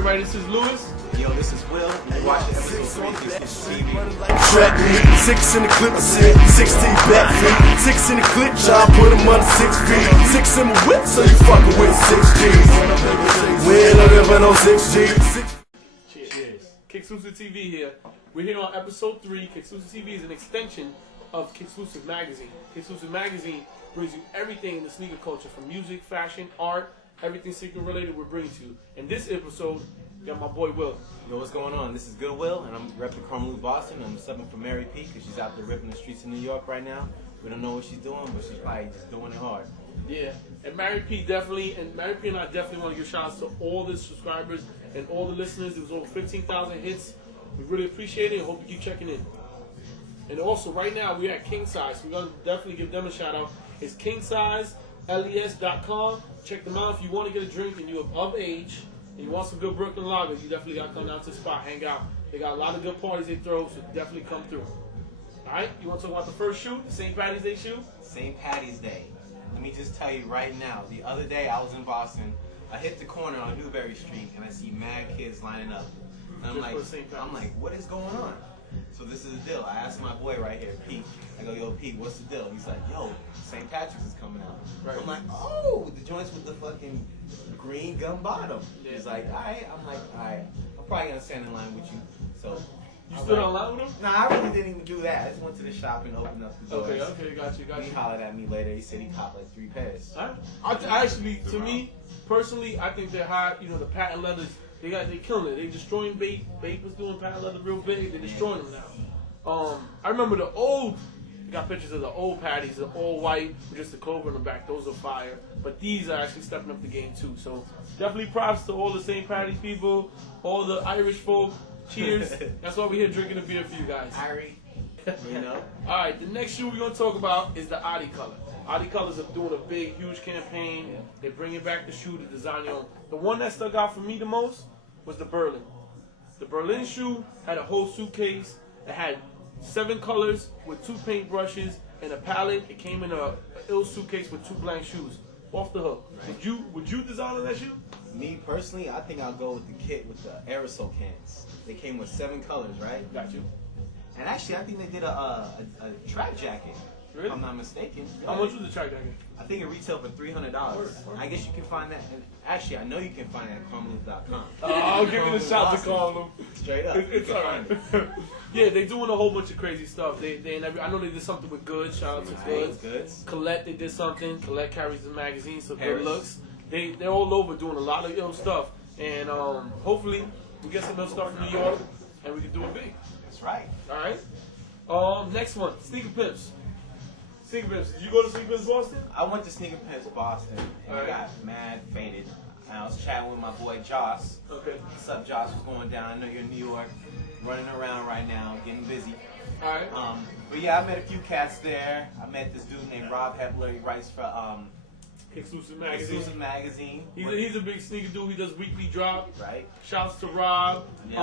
everybody, this is Lewis. Yo, this is Will. You're watching episode 3 of Kickclusive TV. Track meet, 6 in the clip, I said 16 back feet. 6 in the clip, y'all put them under 6 feet. 6 in my whip, so you fucking with 6 G's. We ain't living on 6 G's. Cheers. Kickclusive TV here. We're here on episode 3. Kickclusive TV is an extension of Kickclusive Magazine. Kickclusive Magazine brings you everything in the sneaker culture, from music, fashion, art, everything sneaker related we're bringing to you. In this episode, we got my boy Will. Yo, what's going on? This is Goodwill, and I'm repping Crumley, Boston. I'm subbing for Mary P because she's out there ripping the streets in New York right now. We don't know what she's doing, but she's probably just doing it hard. Yeah, and Mary P definitely, and Mary P and I definitely want to give shout outs to all the subscribers and all the listeners. It was over 15,000 hits. We really appreciate it and hope you keep checking in. And also, right now, we're at KingSize. We're going to definitely give them a shout out. It's KingSize LES.com. Check them out if you want to get a drink and you're of age and you want some good Brooklyn lager. You definitely got to come down to the spot, hang out. They got a lot of good parties they throw, so definitely come through. Alright, you want to talk about the first shoot, the St. Patty's Day shoot? St. Patty's Day. Let me just tell you right now, the other day I was in Boston. I hit the corner on Newberry Street and I see mad kids lining up. And I'm like, what is going on? So this is the deal. I asked my boy right here, Pete. I go, yo, Pete, what's the deal? He's like, yo, St. Patrick's is coming out. Right. I'm like, oh, the joints with the fucking green gum bottom. Yeah. He's like, all right. I'm like, all right. I'm probably gonna stand in line with you. So you stood in line with him? Nah, I really didn't even do that. I just went to the shop and opened up the doors. Okay, got you. He hollered at me later. He said he copped like 3 pairs. I actually, to me, personally, I think they're hot. You know, the patent leathers. They killing it. They destroying Bape. Bape was doing patent leather real big. They're destroying them now. I remember the old. We got pictures of the old patties, the all white with just the clover in the back. Those are fire. But these are actually stepping up the game too. So definitely props to all the St. Patty's people, all the Irish folk. Cheers. That's why we're here drinking a beer for you guys. Irie. You know. All right. The next shoe we're gonna talk about is the Adi color. Adi Colors are doing a big, huge campaign. They're bringing back the shoe to design your own. The one that stuck out for me the most was the Berlin. The Berlin shoe had a whole suitcase. It had 7 colors with 2 paint brushes and a palette. It came in a ill suitcase with 2 blank shoes. Off the hook. Right. Would you design that shoe? Me personally, I think I'll go with the kit with the aerosol cans. They came with 7 colors, right? Got you. And actually, I think they did a track jacket. Really? If I'm not mistaken. How much was the track jacket? I think it retailed for $300. I guess you can find that. And actually, I know you can find that at crumley.com. I'll give it a shout to call them. Straight up. It's alright. Yeah, they're doing a whole bunch of crazy stuff. I know they did something with Goods. Shout out to Goods. Colette, they did something. Colette carries the magazine, so Good Looks. They're all over doing a lot of ill stuff. And hopefully we get some ill stuff in New York and we can do it big. That's right. Alright. Next one, Sneaker Pimps. Sneaker Pimps. Did you go to Sneaker Pimps Boston? I went to Sneaker Pimps Boston and I got mad faded. And I was chatting with my boy Joss. Okay. What's up, Joss? What's going down? I know you're in New York, running around right now, getting busy. Alright. But yeah, I met a few cats there. I met this dude named Rob Hepler. He writes for Kickclusive Magazine. Kickclusive Magazine. He's a big sneaker dude. He does weekly drop. Right. Shouts to Rob. Yep.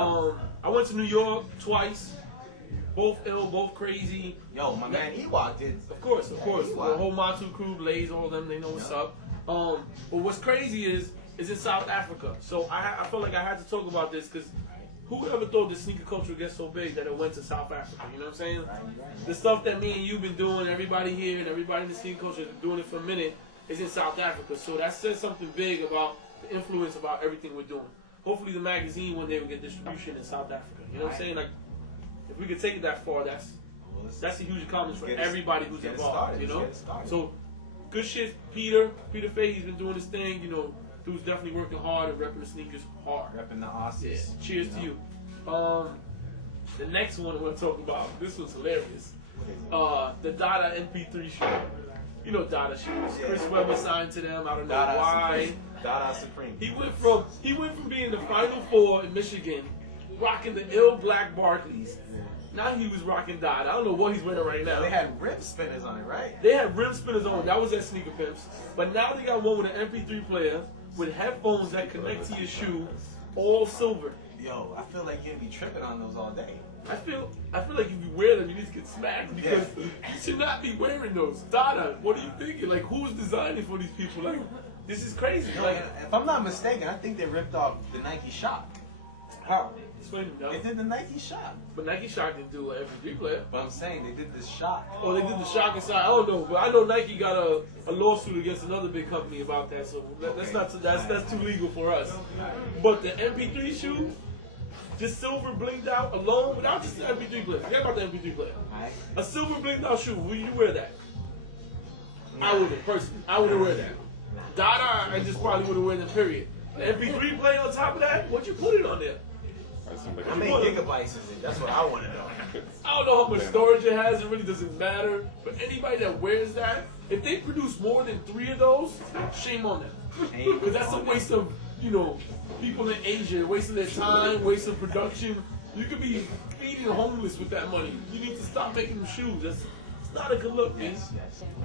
I went to New York twice. Both ill, both crazy. Yo, my man Ewok did. Of course. Yeah, The whole Matu crew, Blaze, all of them, they know what's up. But what's crazy is in South Africa. So I felt like I had to talk about this because who would ever thought the sneaker culture would get so big that it went to South Africa? You know what I'm saying? Right. The stuff that me and you've been doing, everybody here and everybody in the sneaker culture has been doing it for a minute, is in South Africa. So that says something big about the influence about everything we're doing. Hopefully the magazine one day will get distribution in South Africa. You know what I'm saying? Like, if we could take it that far, that's a huge accomplishment for everybody who's involved. You know? So good shit, Peter Fay, he's been doing his thing, you know. Dude's definitely working hard and repping the sneakers hard. Repping the Aussies. Yeah. Cheers to you. The next one we're talking about, this was hilarious. The Dada MP3 shoe. You know Dada shoes. Yeah. Chris Webber signed to them. I don't know why. Dada Supreme. He went from being the Final Four in Michigan, rocking the ill black Barclays. Now he was rocking Dada. I don't know what he's wearing right now. They had rim spinners on it, right? They had rim spinners on. That was at Sneaker Pimps. But now they got one with an MP3 player with headphones that connect to your shoe, all silver. Yo, I feel like you'd be tripping on those all day. I feel like if you wear them, you just get smacked because you should not be wearing those. Dada, what are you thinking? Like, who's designing for these people? Like, This is crazy. No, like, if I'm not mistaken, I think they ripped off the Nike Shock. how? Explain it, They did the Nike Shock. But Nike Shock didn't do an MP3 player. But I'm saying they did the Shock. Oh, they did the Shock inside. I don't know, but I know Nike got a lawsuit against another big company about that. So that's too legal for us. But the MP3 shoe, just silver blinged out alone, without just the MP3 player. Forget about the MP3 player. Right. A silver blinged out shoe. Will you wear that? I wouldn't personally. I wouldn't wear that. Dada, I just probably wouldn't wear that. Period. The MP3 player on top of that. What'd you put it on there? How many gigabytes is it? That's what I want to know. I don't know how much storage it has. It really doesn't matter. But anybody that wears that, if they produce more than 3 of those, shame on them. Because that's a waste of, people in Asia, wasting their time, wasting production. You could be feeding homeless with that money. You need to stop making them shoes. It's not a good look, man.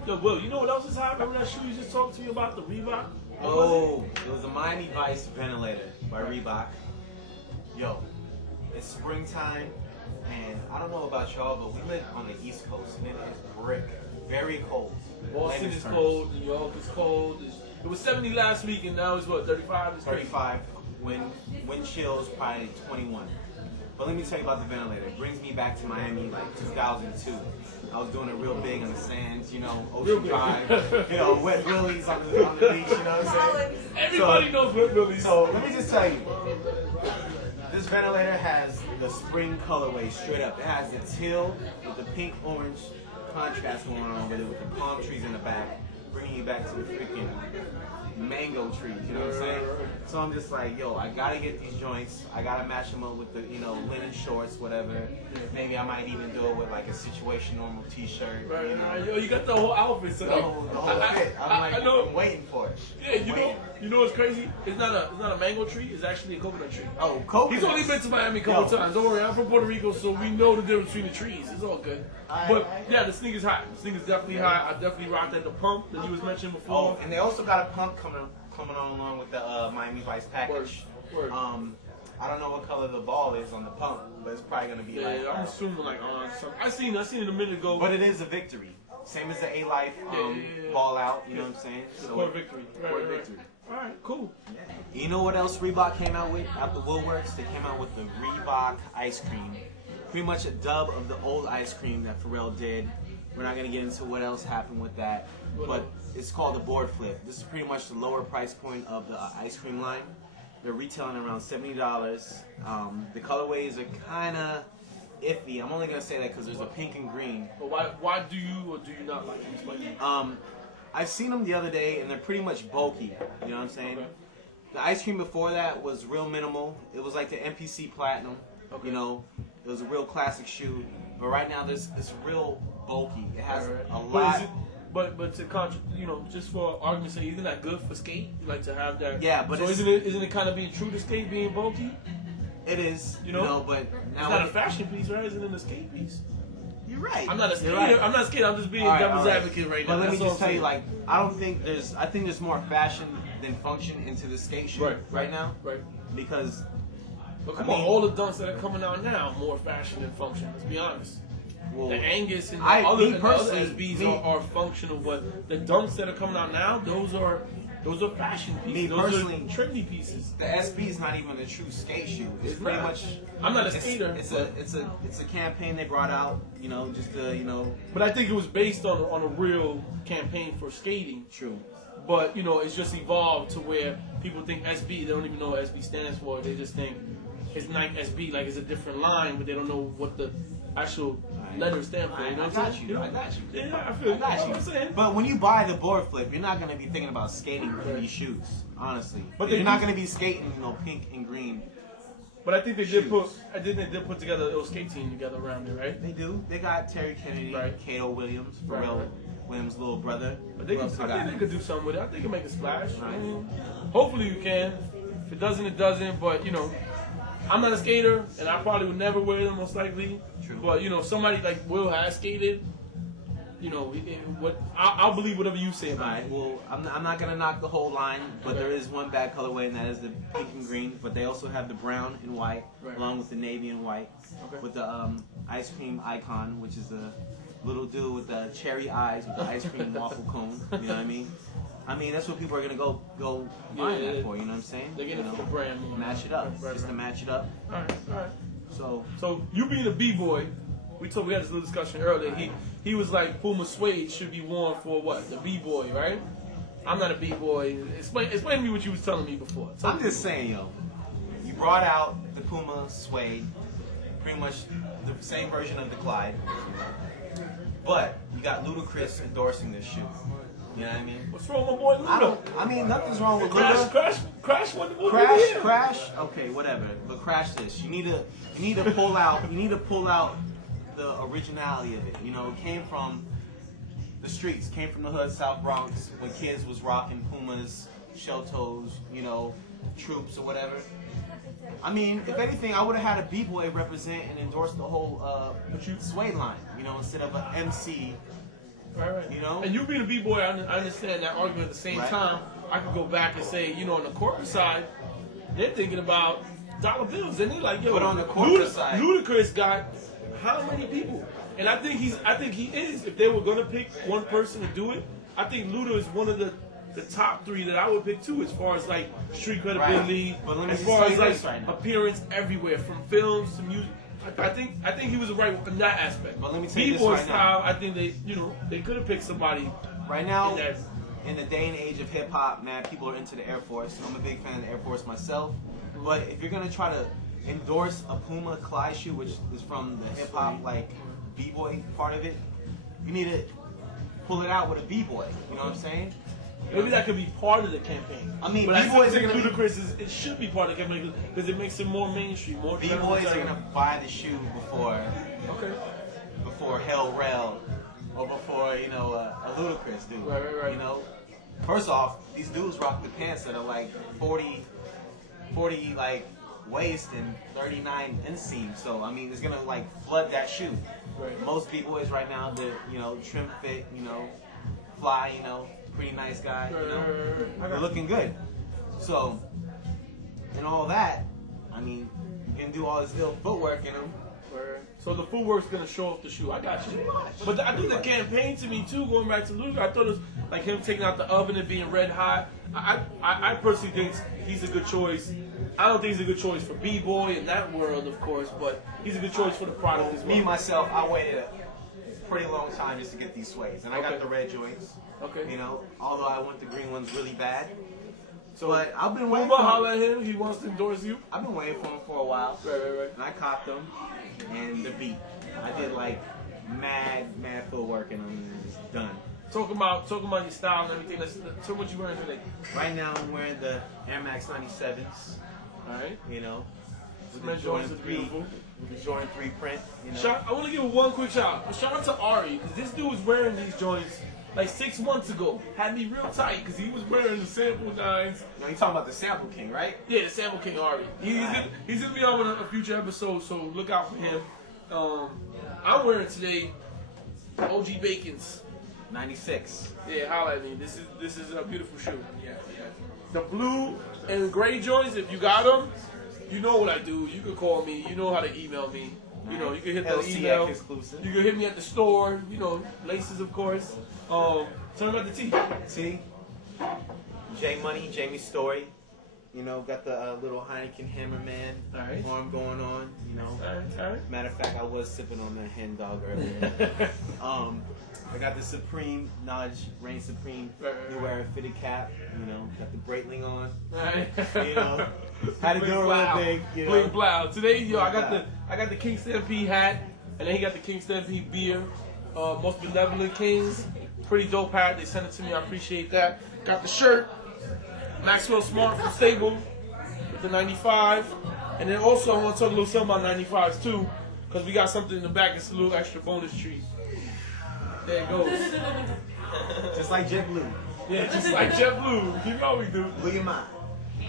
Yo, Will, you know what else is hot? Remember that shoe you just talked to me about, the Reebok? Oh, it was a Miami Vice ventilator by Reebok. Yo, it's springtime, and I don't know about y'all, but we live on the East Coast, and it is brick, very cold. Boston is cold, New York is cold. It was 70 last week, and now it's what, 35? It's 35. Wind chills probably 21. But let me tell you about the ventilator. It brings me back to Miami like 2002. I was doing it real big on the sands, Ocean Drive, wet willies on the beach, you know what I'm saying? Everybody knows wet willies. So let me just tell you, this ventilator has the spring colorway straight up. It has the teal with the pink orange contrast going on with it, with the palm trees in the back, bringing you back to the freaking mango trees, you know what I'm saying? So I'm just like, yo, I gotta get these joints. I gotta match them up with the, linen shorts, whatever. Maybe I might even do it with like a situation normal t-shirt, Yo, you got the whole outfit set up. The whole fit. I'm waiting for it. Yeah, you know what's crazy? It's not a mango tree. It's actually a coconut tree. Oh, coconut. He's only been to Miami a couple times. Don't worry, I'm from Puerto Rico, so we know the difference between the trees. It's all good. But yeah, the sneaker's hot. The sneaker's definitely hot. I definitely rocked at the pump that you was mentioning before. Oh, and they also got a pump coming on along with the Miami Vice package. Word. I don't know what color the ball is on the pump, but it's probably gonna be like. I'm assuming like on something. I seen it a minute ago. But it is a victory. Same as the A-Life ball out. You know what I'm saying? So core victory. Core victory. All right, cool. You know what else Reebok came out with at the Woolworths? They came out with the Reebok ice cream. Pretty much a dub of the old ice cream that Pharrell did. We're not going to get into what else happened with that. But it's called the board flip. This is pretty much the lower price point of the ice cream line. They're retailing around $70. The colorways are kind of iffy. I'm only going to say that because there's a pink and green. But why do you or do you not like them? Explain. I've seen them the other day, and they're pretty much bulky. You know what I'm saying? Okay. The ice cream before that was real minimal. It was like the MPC Platinum. Okay. It was a real classic shoe. But right now, it's real bulky. It has a lot. But to just for argument's sake, isn't that good for skate? You like to have that? Yeah, but so isn't it kind of being true to skate being bulky? It is. But now it's not a fashion piece, right? Isn't it a skate piece? You're right. I'm not a skater. Right. I'm not skating. I'm just being devil's advocate right now. But let me just tell you, I think there's more fashion than function into the skate shoe right now. Right. Because. But come on, all the dunks that are coming out now more fashion than function. Let's be honest. Well, the Angus and the other SBs are functional, but the dunks that are coming out now, those are fashion pieces. Those are trendy pieces. The SB is not even a true skate shoe. It's pretty much. I'm not a skater. It's a campaign they brought out. Just to But I think it was based on a real campaign for skating. True. But it's just evolved to where people think SB. They don't even know what SB stands for. They just think it's Nike SB, like it's a different line, but they don't know what the actual letters stand for. You know what I'm saying? I got you. Yeah, I feel you. That's what I'm saying. But when you buy the board flip, you're not going to be thinking about skating for these shoes, honestly. But you're not going to be skating, pink and green. But I think they did put together a little skate team together around it, right? They do. They got Terry Kennedy, Kato Williams, Pharrell Williams' little brother. But I think they could do something with it. I think it make a splash. Right. Hopefully you can. If it doesn't, it doesn't. But I'm not a skater, and I probably would never wear them most likely. True. But somebody like Will has skated. I'll believe whatever you say about it. Well, I'm not gonna knock the whole line, but there is one bad colorway, and that is the pink and green. But they also have the brown and white, along with the navy and white, with the ice cream icon, which is a little dude with the cherry eyes with the ice cream waffle cone. You know what I mean? I mean, that's what people are gonna go buying that for. You know what I'm saying? They're getting it for the brand. Match it up, just to match it up. All right. So you being a b-boy, we had this little discussion earlier. He was like Puma suede should be worn for what? The b-boy, right? I'm not a b-boy. Explain to me what you was telling me before. I'm just saying, yo. You brought out the Puma suede, pretty much the same version of the Clyde, but you got Ludacris endorsing this shoe. You know what I mean? What's wrong with my boy Luda? I mean, nothing's wrong with Luda. Crash. What Crash. Okay, whatever. But crash this. You need to pull out. You need to pull out the originality of it. You know, it came from the streets, came from the hood, South Bronx, when kids was rocking Pumas, shell toes, you know, troops or whatever. I mean, if anything, I would have had a b-boy represent and endorse the whole suede line, you know, instead of an MC. Right. You know? And you being a b-boy, I understand that argument. At the same time, I could go back and say, you know, on the corporate side, they're thinking about dollar bills, and they're like, yo, but on the corporate side, Ludacris got how many people? And I think he is. If they were gonna pick one person to do it, I think Luda is one of the top three that I would pick too, as far as like street credibility, as far as like appearance everywhere, from films to music. I think he was right in that aspect. But let me tell you this B-boy right style, now. I think they could have picked somebody. Right now, in the day and age of hip hop, man, people are into the Air Force. I'm a big fan of the Air Force myself. But if you're gonna try to endorse a Puma Clyde shoe, which is from the hip hop like b-boy part of it, you need to pull it out with a b-boy. You know what I'm saying? Maybe that could be part of the campaign. I mean, but b-boys I think Ludacris it should be part of the campaign because it makes it more mainstream, more. B-boys are gonna buy the shoe before Hell Rel or before a Ludacris dude. Right. You know, first off, these dudes rock the pants that are like 40 like waist and 39 inseam. So I mean, it's gonna like flood that shoe. Right. Most b-boys right now, they're trim fit, fly, pretty nice guy, they're looking good. So, and all that, I mean, you can do all this little footwork in them. So the footwork's gonna show off the shoe. I got you. But I think the campaign to me too, going back to Luke, I thought it was like him taking out the oven and being red hot. I personally think he's a good choice. I don't think he's a good choice for b-boy in that world, of course, but he's a good choice for the product as well. Me myself, I waited a pretty long time just to get these suedes, and I got the red joints. Okay. Although I want the green ones really bad. So, but I've been waiting. Puma, holler at him. He wants to endorse you. I've been waiting for him for a while. Right. And I copped them, and the beat. I did like mad footwork, and I'm just done. Talking about your style and everything. Let's tell what you wearing today. Right now, I'm wearing the Air Max 97s. All right. With the Jordan 3 print. I want to give one quick shout out to Ari, because this dude was wearing these joints like 6 months ago. Had me real tight because he was wearing the sample 9s. No, you're talking about the Sample King, right? Yeah, the Sample King Ari. He's gonna be on a future episode, so look out for him. I'm wearing today OG Bacon's 96. Yeah, holla at me. This is a beautiful shoe. Yeah. The blue and gray joints, if you got them, you know what I do. You can call me. You know how to email me. You can hit the email. Kickclusive. You can hit me at the store. Laces, of course. Tell me about the T. T. J Money, Jamie Story. Got the little Heineken Hammerman form going on. All right. Matter of fact, I was sipping on that hen dog earlier. I got the Supreme Nudge Reign Supreme New Era fitted cap. Got the Breitling on. Had to do a real thing. Bling blow. Today, I got the King Stampede hat, and then he got the King Stampede beer. Most Benevolent Kings. Pretty dope hat. They sent it to me. I appreciate that. Got the shirt. Maxwell Smart from Stable with the 95. And then also I want to talk a little something about 95s too, because we got something in the back. It's a little extra bonus treat. There it goes. Just like JetBlue. Yeah, just like JetBlue. You know we do. Blew your mind.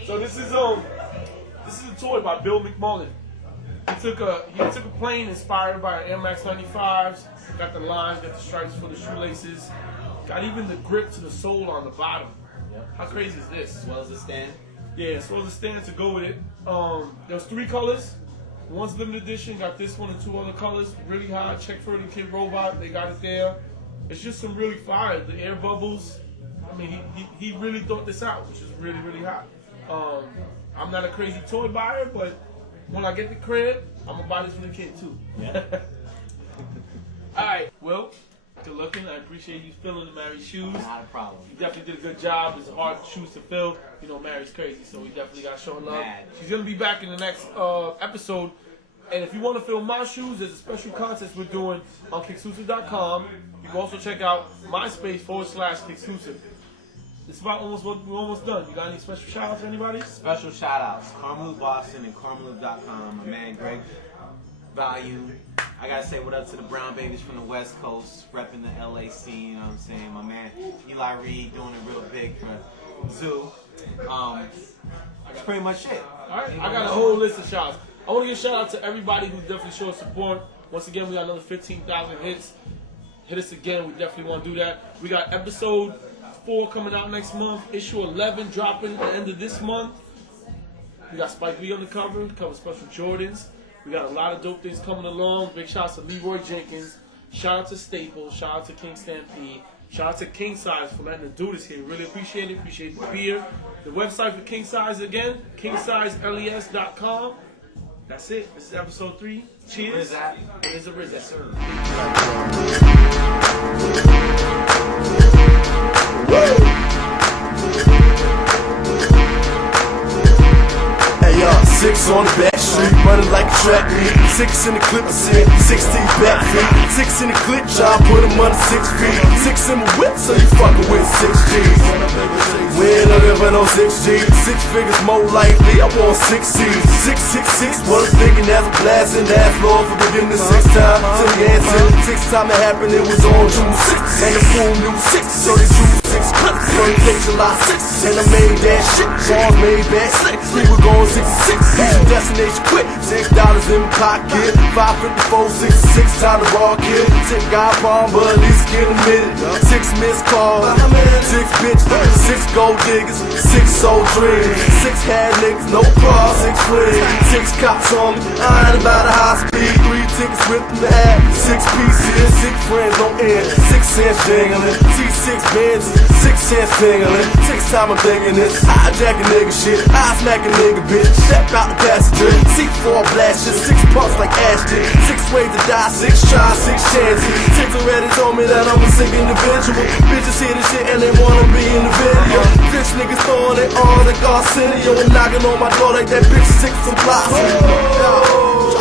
So this is a toy by Bill McMullen. He took a plane inspired by Air Max 95s. Got the lines, got the stripes for the shoelaces. Got even the grip to the sole on the bottom. How crazy is this? As well as the stand? Yeah, as well as the stand to go with it. There's 3 colors. One's limited edition. Got this one and 2 other colors. Really high. Check for the Kid Robot. They got it there. It's just some really fire. The air bubbles. I mean, he really thought this out, which is really, really hot. I'm not a crazy toy buyer, but when I get the crib, I'm gonna buy this for the kid too. Yeah. All right, Will, good looking. I appreciate you filling the Mary's shoes. Not a problem. You definitely did a good job. It's hard shoes to fill. You know, Mary's crazy, so we definitely got to show her love. Mad. She's gonna be back in the next episode. And if you want to fill my shoes, there's a special contest we're doing on Kickclusive.com. You can also check out MySpace/Kickclusive. It's about we're almost done. You got any special shout outs for anybody? Special shout outs. Carmelu Boston and Carmelu.com. My man Greg Value. I gotta say what up to the Brown Babies from the West Coast, repping the LA scene, you know what I'm saying? My man Eli Reed doing it real big for Zoo. That's pretty much it. Alright, I got a whole list of shout outs. I want to give a shout out to everybody who definitely showed support. Once again, we got another 15,000 hits. Hit us again. We definitely want to do that. We got episode 4 coming out next month. Issue 11 dropping at the end of this month. We got Spike Lee on the cover special Jordans. We got a lot of dope things coming along. Big shout out to Leroy Jenkins. Shout out to Staples. Shout out to King Stampede. Shout out to KingSize for letting us do this here. Really appreciate it. Appreciate the beer. The website for KingSize again, KingSizeLES.com. That's it. This is episode 3. Cheers. It is a Rizat. Yes, sir. Hey yo, 6 on the back street, running like a track meet. 6 in the clip, I said 16 back feet. 6 in the clip, y'all put them under 6 feet. 6 in my whip, so you fucking with 6 G's. We ain't living on 6 G's. 6 figures more likely, I want 6 C's. 666, was thinking as a blast and ask Lord for forgiveness 6 times. So the answer, 6 times it happened, it was on June 6. And the fool knew 6, so they drew 6 clips. So they take July 6, and I made that shit. Bars made back 6, we were going 66. Reach your destination quick, $6 in my pocket. 554, 66, time to rock it. 6 got bomb, but at least get a minute. 6 missed calls, 6 bitches, 6 gold diggers, 6 soul dreams. 6 had niggas, no cross, 6 friends. 6 cops on me, I ain't about a high speed. 3 tickets with them to have 6 pieces, 6 friends on end, 6 cents jingling. T6 bands, 6 cents tingling. 6 time I'm thinking this, hijack a nigga shit, I smack a nigga bitch. Step out the passenger, C4 blast shit, 6 pumps like Ashton. 6 ways to die, 6 tries, 6 chances. 6 already told me that I'm a sick individual. Bitches hear this shit and they wanna be in the video. Bitch niggas throwing it on the Garcinia. I'm knocking on my door like that bitch 6 from Blossom.